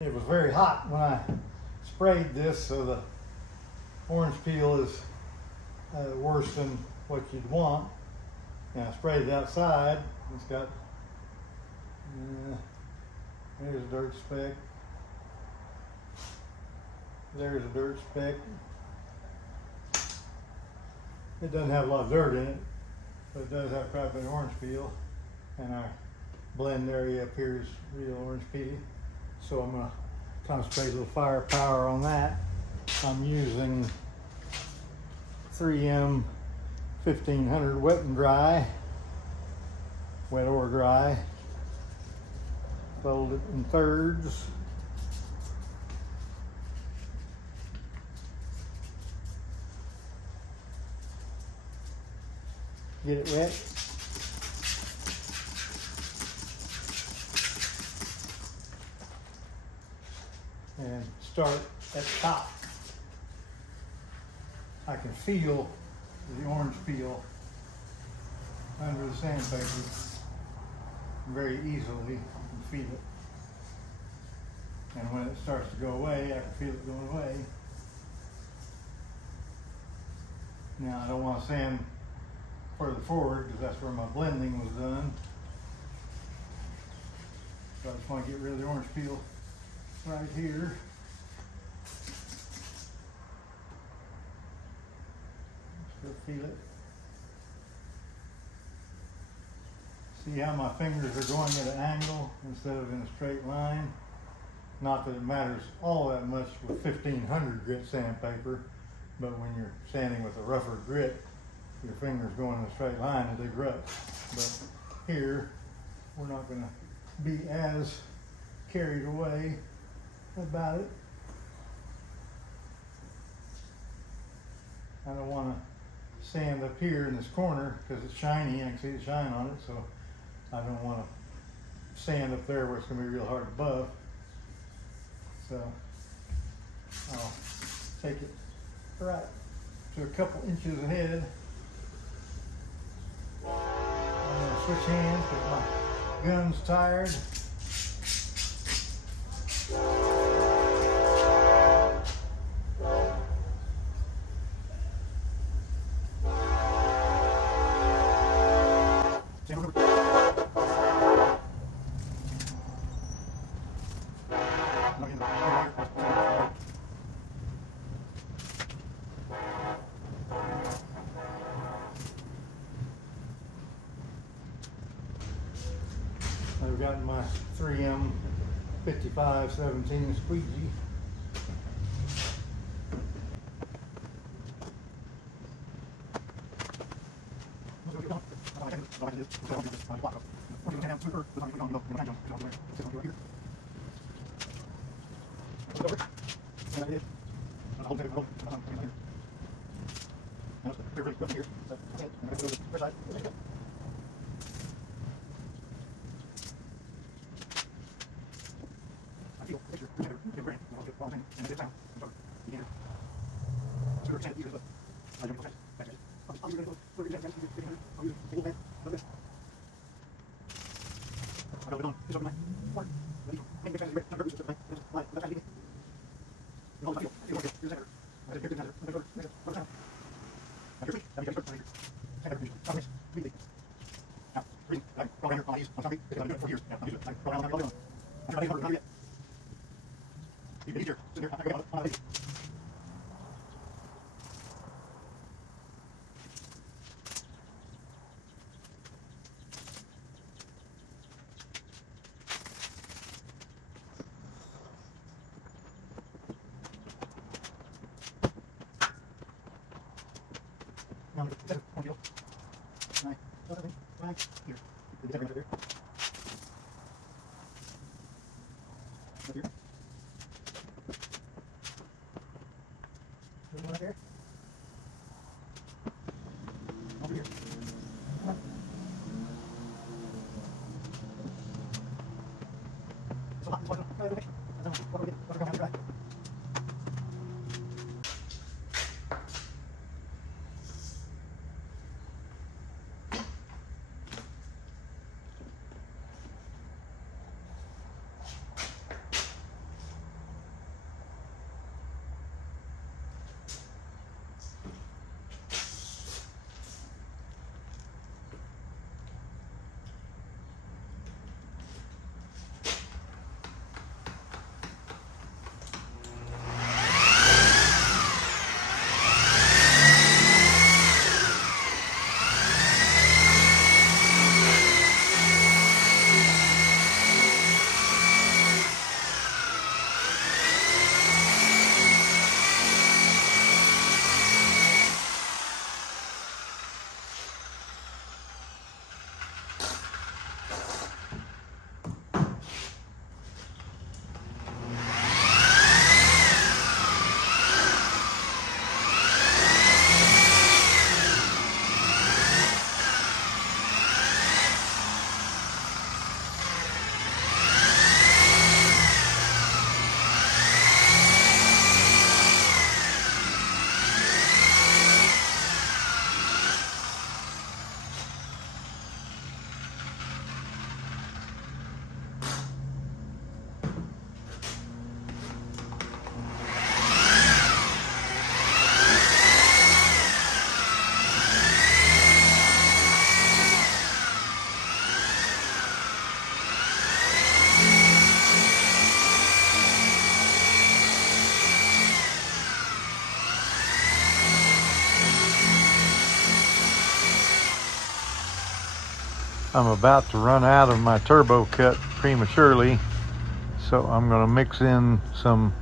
It was very hot when I sprayed this, so the orange peel is worse than what you'd want. And I sprayed it outside. It's got, there's a dirt speck. There's a dirt speck. It doesn't have a lot of dirt in it, but it does have quite a bit of orange peel. And our blend area up here is real orange peel. So I'm gonna concentrate a little firepower on that. I'm using 3M 1500 wet and dry, wet or dry. Fold it in thirds. Get it wet. And start at the top. I can feel the orange peel under the sandpaper very easily. I can feel it. And when it starts to go away, I can feel it going away. Now I don't want to sand further forward because that's where my blending was done. So I just want to get rid of the orange peel right here. Still feel it. See how my fingers are going at an angle instead of in a straight line? Not that it matters all that much with 1500 grit sandpaper, but when you're sanding with a rougher grit, your fingers going in a straight line and dig ruts. But here, we're not going to be as carried away about it. I don't want to sand up here in this corner because it's shiny. I can see the shine on it, so I don't want to sand up there where it's going to be real hard to buff. So I'll take it right to a couple inches ahead. I'm going to switch hands because my gun's tired. I've got my 3M 5517 squeegee. I'm about to run out of my turbo cut prematurely, so I'm going to mix in some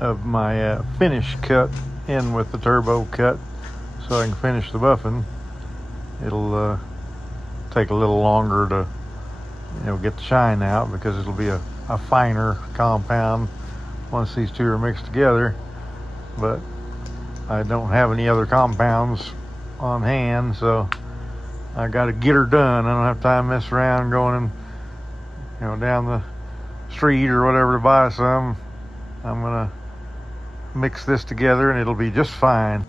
of my finish cut in with the turbo cut so I can finish the buffing. It'll take a little longer to get the shine out because it'll be a finer compound once these two are mixed together, but I don't have any other compounds on hand, so I got to get her done. I don't have time to mess around going down the street or whatever to buy some. I'm gonna mix this together and it'll be just fine.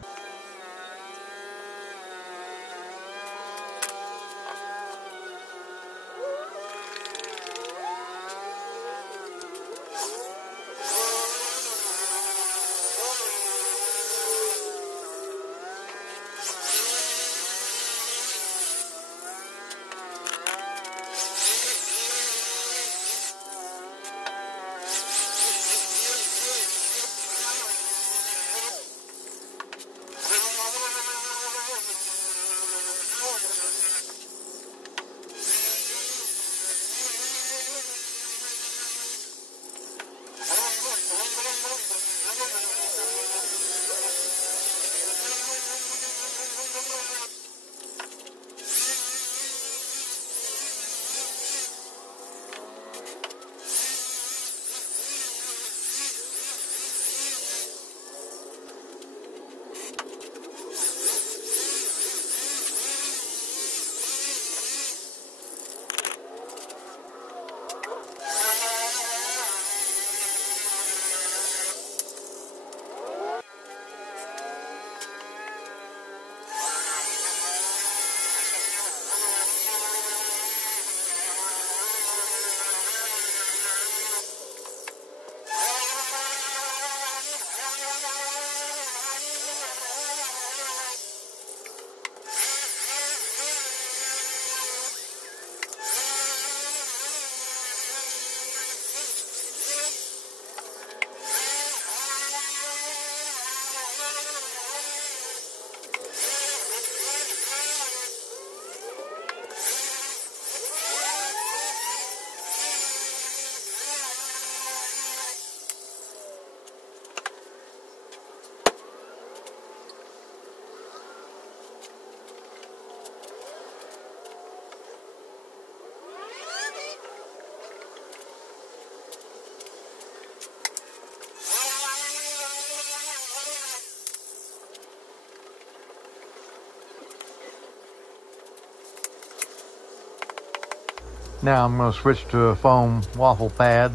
Now I'm going to switch to a foam waffle pad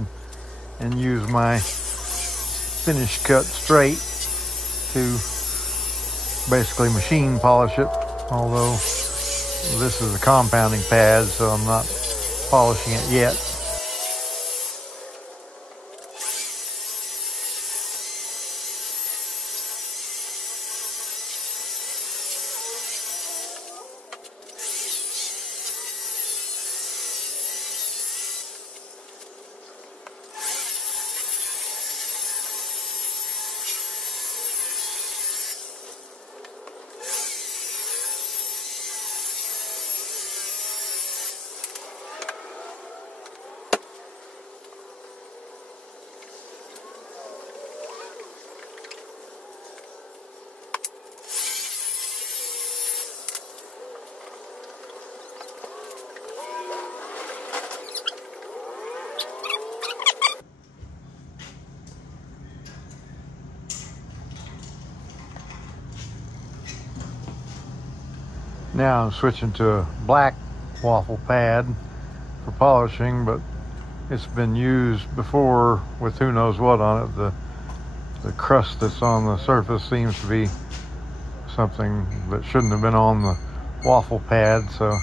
and use my finish cut straight to basically machine polish it, although this is a compounding pad, so I'm not polishing it yet. Now I'm switching to a black waffle pad for polishing, but it's been used before with who knows what on it. The crust that's on the surface seems to be something that shouldn't have been on the waffle pad, so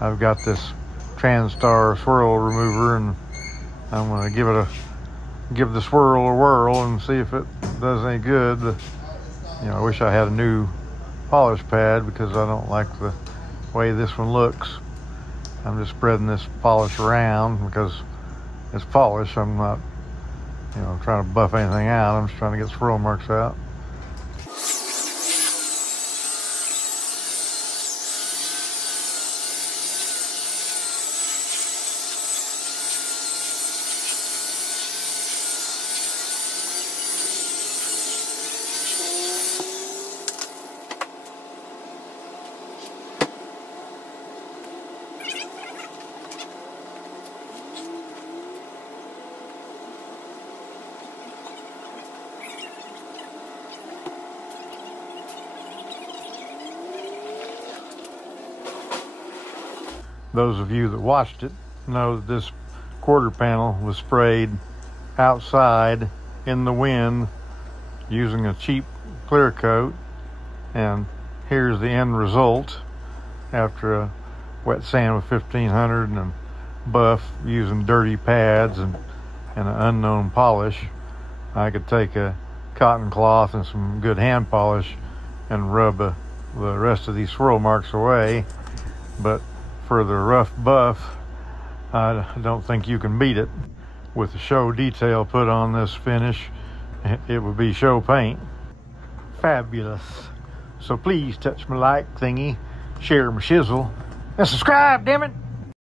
I've got this TranStar swirl remover, and I'm going to give the swirl a whirl and see if it does any good. I wish I had a new polish pad because I don't like the way this one looks. I'm just spreading this polish around because it's polish. I'm not trying to buff anything out. I'm just trying to get swirl marks out. those of you that watched it know that this quarter panel was sprayed outside in the wind using a cheap clear coat, and here's the end result after a wet sand with 1500 and buff using dirty pads and an unknown polish. I could take a cotton cloth and some good hand polish and rub the rest of these swirl marks away, but for the rough buff, I don't think you can beat it. With the show detail put on this finish, it would be show paint. Fabulous. So please touch my like thingy, share my shizzle, and subscribe, damn it!